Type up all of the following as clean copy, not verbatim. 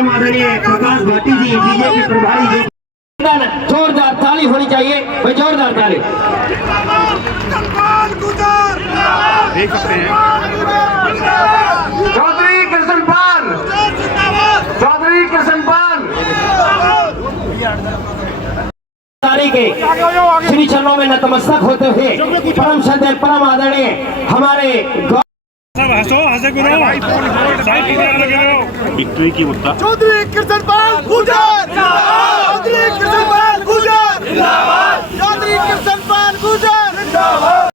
परम आदरणीय प्रकाश भाटी जी बीजेपी प्रभारी, जोरदार ताली होनी चाहिए भाई, जोरदार ताली। देख सकते हैं चौधरी कृष्णपाल, चौधरी कृष्णपाल के श्री चरणों में नतमस्तक होते हुए परम श्रद्धेय परम आदरणीय हमारे विक्ट्री की मुद्दा चौधरी कृष्णपाल गुर्जर, चौधरी कृष्णपाल गुर्जर जिंदाबाद, चौधरी कृष्णपाल गुर्जर जिंदाबाद।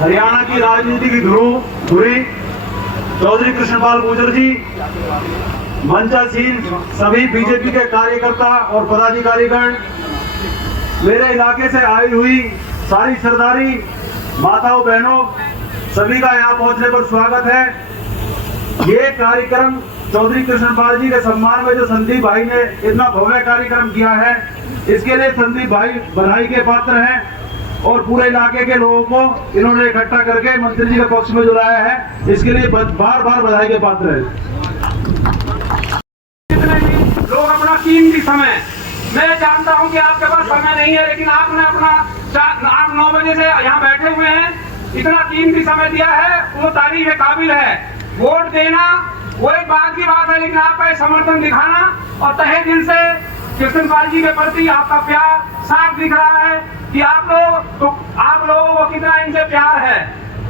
हरियाणा की राजनीति की धुरी चौधरी कृष्णपाल गुर्जर जी, मंचासीन सभी बीजेपी के कार्यकर्ता और पदाधिकारीगण, मेरे इलाके से आई हुई सारी सरदारी माताओं बहनों, सभी का यहाँ पहुंचने पर स्वागत है। ये कार्यक्रम चौधरी कृष्णपाल जी के सम्मान में जो संदीप भाई ने इतना भव्य कार्यक्रम किया है, इसके लिए संदीप भाई बधाई के पात्र हैं और पूरे इलाके के लोगों को इन्होंने इकट्ठा करके मंत्री जी के पक्ष में जो लाया है, इसके लिए बार बार बधाई के पात्र हैं। लोग अपना कीमती समय, मैं जानता हूं कि आपके पास समय नहीं है, लेकिन आपने अपना 9 बजे से यहाँ बैठे हुए हैं, इतना कीमती समय दिया है, वो तारीफ के काबिल है। वोट देना वो एक बात की बात है, लेकिन आपका ये समर्थन दिखाना और तहे दिल से कृष्णपाल जी के प्रति आपका प्यार साफ दिख रहा है कि आप लोगों को कितना इनसे प्यार है।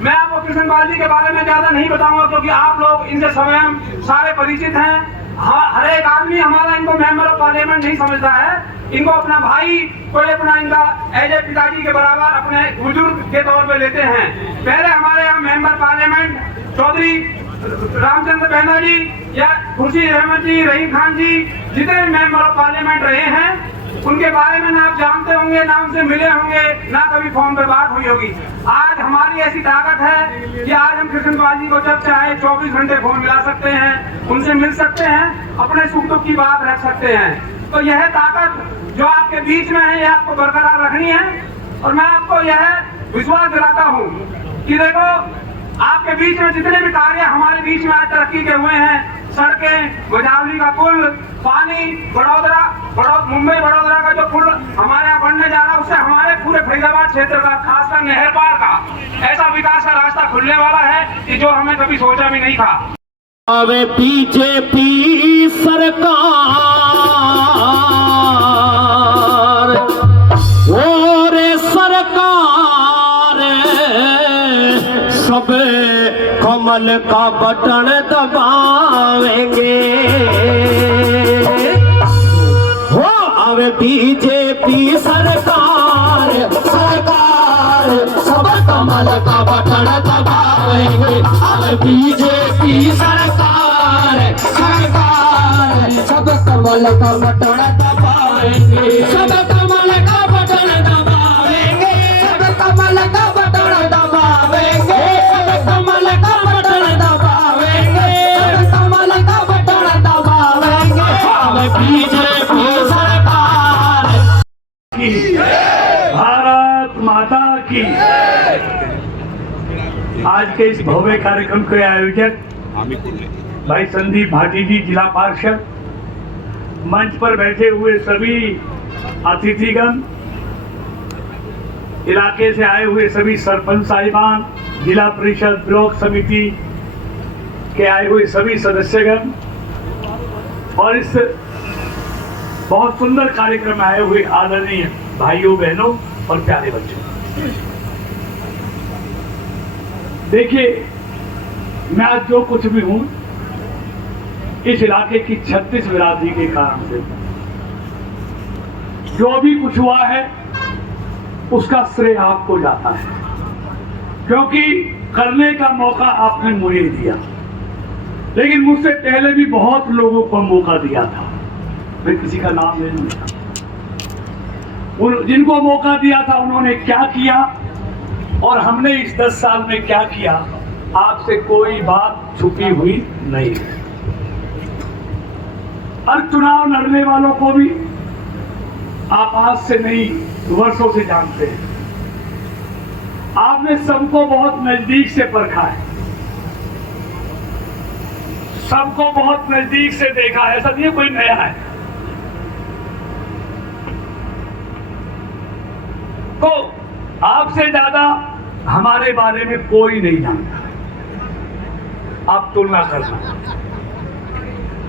मैं आपको कृष्णपाल जी के बारे में ज्यादा नहीं बताऊंगा, क्योंकि आप लोग इनसे स्वयं सारे परिचित हैं। हर एक आदमी हमारा इनको मेंबर ऑफ पार्लियामेंट नहीं समझता है, इनको अपना भाई, कोई अपना इनका एज ए पिताजी के बराबर अपने बुजुर्ग के तौर पे लेते हैं। पहले हमारे यहाँ मेंबर पार्लियामेंट चौधरी रामचंद्र बहना जी या खुर्शीद अहमद जी, रहीम खान जी, जितने भी मेंबर ऑफ पार्लियामेंट रहे हैं, उनके बारे में ना आप जानते होंगे, ना उनसे मिले होंगे, ना कभी फोन पे बात हुई होगी। आज हमारी ऐसी ताकत है कि आज हम कृष्णपाल जी को जब चाहे 24 घंटे फोन मिला सकते हैं, उनसे मिल सकते हैं, अपने सुख दुख की बात रख सकते हैं। तो यह ताकत जो आपके बीच में है, यह आपको बरकरार रखनी है। और मैं आपको यह विश्वास दिलाता हूँ कि देखो, आपके बीच में जितने भी कार्य हमारे बीच में आज तरक्की के हुए हैं, सड़कें, गोदावरी का पुल, पानी, मुंबई वडोदरा का जो पुल हमारे यहाँ बनने जा रहा है, उससे हमारे पूरे फरीदाबाद क्षेत्र का, खासकर नहर पार का ऐसा विकास का रास्ता खुलने वाला है कि जो हमें कभी सोचा भी नहीं था। अब बीजेपी सरकार और सरकार सब कमल का बटन दबावेंगे। हो अब बीजेपी सरकार सब कमल का बटन दबावेंगे। अब बीजेपी सरकार सब कमल का बटन दबावेंगे। सब कमल का बटन दबावेंगे। सब कमल का बटन दबावेंगे। सब कमल का बटन दबावेंगे। सब कमल का बटन दबावेंगे। अब बीजेपी सरकार की, भारत माता की। आज के इस भव्य कार्यक्रम के आयोजक भाई संदीप भाटी जी, जिला पार्षद, मंच पर बैठे हुए सभी अतिथिगण, इलाके से आए हुए सभी सरपंच साहिबान, जिला परिषद, ब्लॉक समिति के आए हुए सभी सदस्यगण और इस बहुत सुंदर कार्यक्रम में आए हुए आदरणीय भाइयों बहनों और प्यारे बच्चों, देखिए, मैं आज जो कुछ भी हूं, इस इलाके की 36 बिरादरी के कारण से। जो भी कुछ हुआ है उसका श्रेय आपको जाता है, क्योंकि करने का मौका आपने मुझे दिया, लेकिन मुझसे पहले भी बहुत लोगों को मौका दिया था। मैं किसी का नाम ले लूंगा, जिनको मौका दिया था उन्होंने क्या किया और हमने इस 10 साल में क्या किया, आपसे कोई बात छुपी हुई नहीं है। हर चुनाव लड़ने वालों को भी आप आज से नहीं, वर्षों से जानते हैं। आपने सबको बहुत नजदीक से परखा है, सबको बहुत नजदीक से देखा है, ऐसा नहीं है कोई नया है। तो आपसे ज्यादा हमारे बारे में कोई नहीं जानता, आप तुलना करना।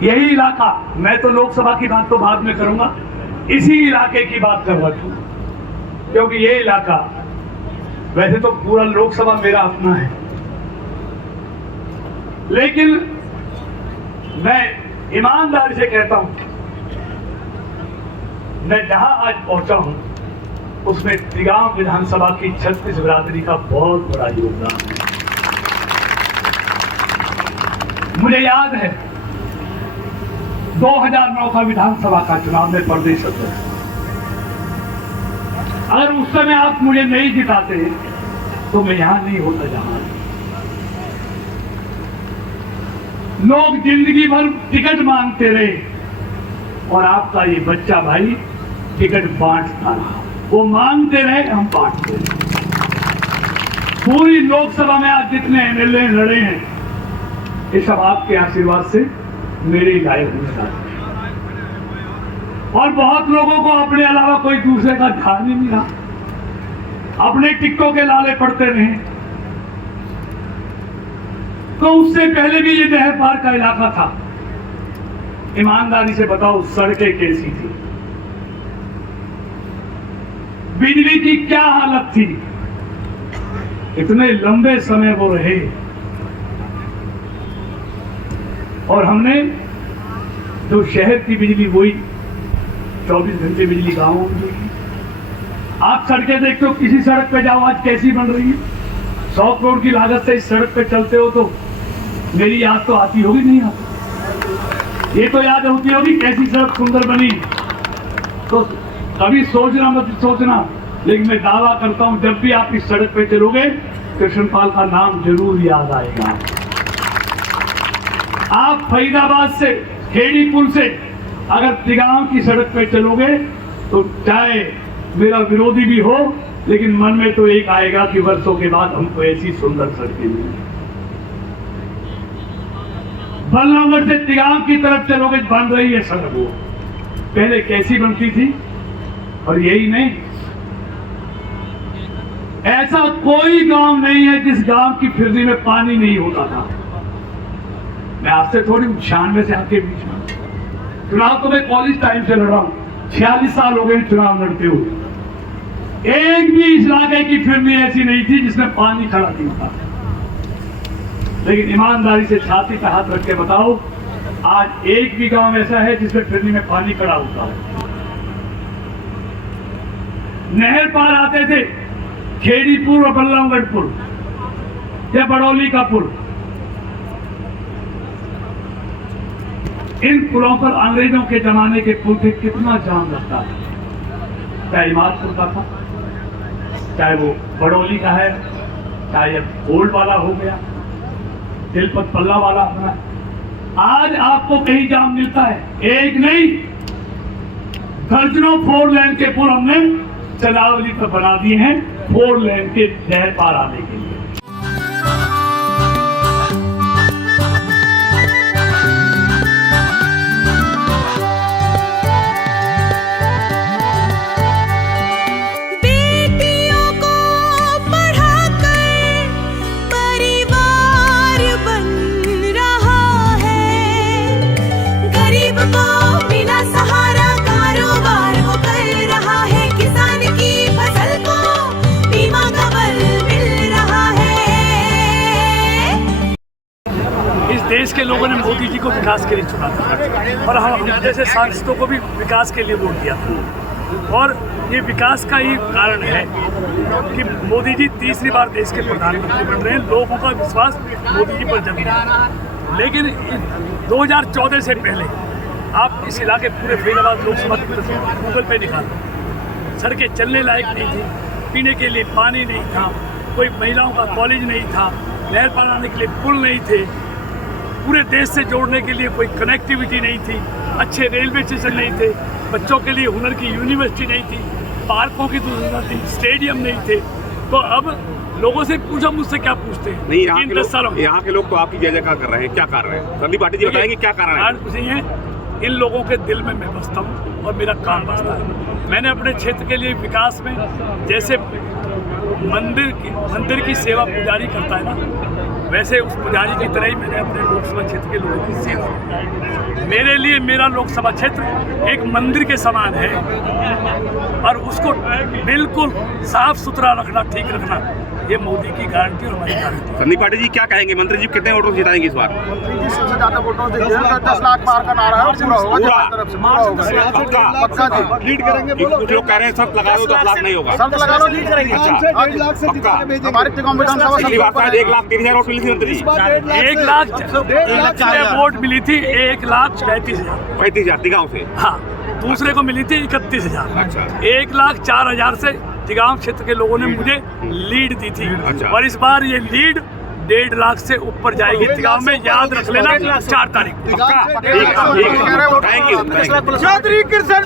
यही इलाका, मैं तो लोकसभा की बात तो बाद में करूंगा, इसी इलाके की बात कर रहा हूं, क्योंकि ये इलाका, वैसे तो पूरा लोकसभा मेरा अपना है, लेकिन मैं ईमानदारी से कहता हूं, मैं जहां आज पहुंचा हूं उसमें तिगांव विधानसभा की 36 बिरादरी का बहुत बड़ा योगदान है। मुझे याद है 2009 का विधानसभा का चुनाव में प्रदेश अध्यक्ष, अगर उस समय आप मुझे नहीं जिताते तो मैं यहां नहीं होता जहां। लोग जिंदगी भर टिकट मांगते रहे और आपका ये बच्चा भाई टिकट बांटता रहा। वो मांगते रहे, हम बांटते रहे। पूरी लोकसभा में आज जितने एमएलए लड़े हैं, ये सब आपके आशीर्वाद से मेरे लायक होने लगे। और बहुत लोगों को अपने अलावा कोई दूसरे का ध्यान ही नहीं रहा, अपने टिक्कों के लाले पड़ते रहे। तो उससे पहले भी ये नहर पार का इलाका था। ईमानदारी से बताओ, सड़कें कैसी थी, बिजली की क्या हालत थी, इतने लंबे समय वो रहे। और हमने जो शहर की बिजली, वही 24 घंटे बिजली गांवों में दी। आप सड़कें देखते हो, किसी सड़क पे जाओ आज कैसी बन रही है। 100 करोड़ की लागत से इस सड़क पे चलते हो तो मेरी याद तो आती होगी, नहीं आती? ये तो याद होती होगी कैसी सड़क सुंदर बनी। तो कभी सोचना मत सोचना, लेकिन मैं दावा करता हूं जब भी आप इस सड़क पे चलोगे कृष्णपाल का नाम जरूर याद आएगा। आप फरीदाबाद से, खेड़ी पुल से अगर तिगांव की सड़क पे चलोगे तो चाहे मेरा विरोधी भी हो, लेकिन मन में तो एक आएगा कि वर्षों के बाद हमको ऐसी सुंदर सड़कें मिली। बल्लभगढ़ से तिगांव की तरफ चलोगे, बन रही है सड़क, वो पहले कैसी बनती थी। और यही नहीं, ऐसा कोई गांव नहीं है जिस गांव की फिरनी में पानी नहीं होता था। मैं आपसे थोड़ी 96 से आपके बीच में चुनाव तो मैं कॉलेज टाइम से लड़ा हूं, 46 साल हो गए चुनाव लड़ते हुए। एक भी इस इलाके की फिरनी ऐसी नहीं थी जिसमें पानी खड़ा नहीं होता। लेकिन ईमानदारी से छाती पे हाथ रख के बताओ, आज एक भी गांव ऐसा है जिसमें फिरनी में पानी खड़ा होता है। नहर पार आते थे, खेड़ी पुल और बल्लभगढ़ पुल या बड़ौली का पुल, इन पुलों पर अंग्रेजों के जमाने के पुल थे, कितना जाम लगता था। चाहे इमादपुर का था, चाहे वो बड़ौली का है, चाहे ओल्ड वाला हो गया, तिलपत पल्ला वाला अपना। आज आपको कहीं जाम मिलता है? एक नहीं, दर्जनों 4 लेन के पुल हमने चंदावली पर बना दिए हैं 4 लेन के नहर पार आने के लिए। बेटियों को पढ़ाकर परिवार बन रहा है, गरीब को बिना सहारा कारोबार वो कर रहा है, किसान की फसल को बीमा कवर मिल रहा है। इस देश के लोगों ने मोदी जी को विकास के लिए चुना था और हम जैसे सांसदों को भी विकास के लिए वोट दिया था। और ये विकास का ही कारण है कि मोदी जी तीसरी बार देश के प्रधानमंत्री बन रहे हैं। लोगों का विश्वास मोदी जी पर जम गया। लेकिन 2014 से पहले आप इस इलाके पूरे फरीदाबाद लोकसभा की गूगल पे निकालो, सड़कें चलने लायक नहीं थी, पीने के लिए पानी नहीं था, कोई महिलाओं का कॉलेज नहीं था, नहर पार आने के लिए पुल नहीं थे, पूरे देश से जोड़ने के लिए कोई कनेक्टिविटी नहीं थी, अच्छे रेलवे स्टेशन नहीं थे, बच्चों के लिए हुनर की यूनिवर्सिटी नहीं थी, पार्कों की सुविधा थी, स्टेडियम नहीं थे। तो अब लोगों से पूछा, मुझसे क्या पूछते हैं? नहीं, 10 सालों में यहाँ के लोग तो आपकी जय जयकार कर रहे हैं, क्या कारण है? संदीप पाटिल जी बताएंगे क्या कारण है? कारण कुछ नहीं है, इन लोगों के दिल में मैं बसता हूँ और मेरा काम बसता है। मैंने अपने क्षेत्र के लिए विकास में, जैसे मंदिर की सेवा पुजारी करता है ना, वैसे उस पुजारी की तरह ही मैंने अपने लोकसभा क्षेत्र के लोगों की सेवा की। मेरे लिए मेरा लोकसभा क्षेत्र एक मंदिर के समान है और उसको बिल्कुल साफ सुथरा रखना, ठीक रखना, ये मोदी की गारंटी और हमारी गारंटी। संदीप पाटिल जी क्या कहेंगे? मंत्री जी कितने वोटों से जिताएंगे इस बार? सबसे ज्यादा वोटों से 10 लाख पार का नारा है और पूरा होगा पूरा? जनता तरफ से, पूरा होगा। पक्का? पक्का जी, लीड करेंगे। कि कुछ लोग कह रहे हैं शर्त लगा दो 10 लाख नहीं होगा। शर्त लगा लो, लीड करेंगे। अच्छा, 1.5 लाख से पक्का? हमारे टिकाऊ विधानसभा पिछली बार शायद 1,03,000 वोट मिली थी मंत्री जी। 1 लाख वोट मिली थी, 1,35,000। 35,000 गाँव से। हाँ, दूसरे को मिली थी 31,000। अच्छा। 1,04,000 से तिगांव क्षेत्र के लोगों ने मुझे लीड दी थी। अच्छा। और इस बार ये लीड 1.5 लाख से ऊपर जाएगी तिगांव में, याद रख लेना 4 तारीख को। पक्का? ठीक है, थैंक यू। चौधरी कृष्ण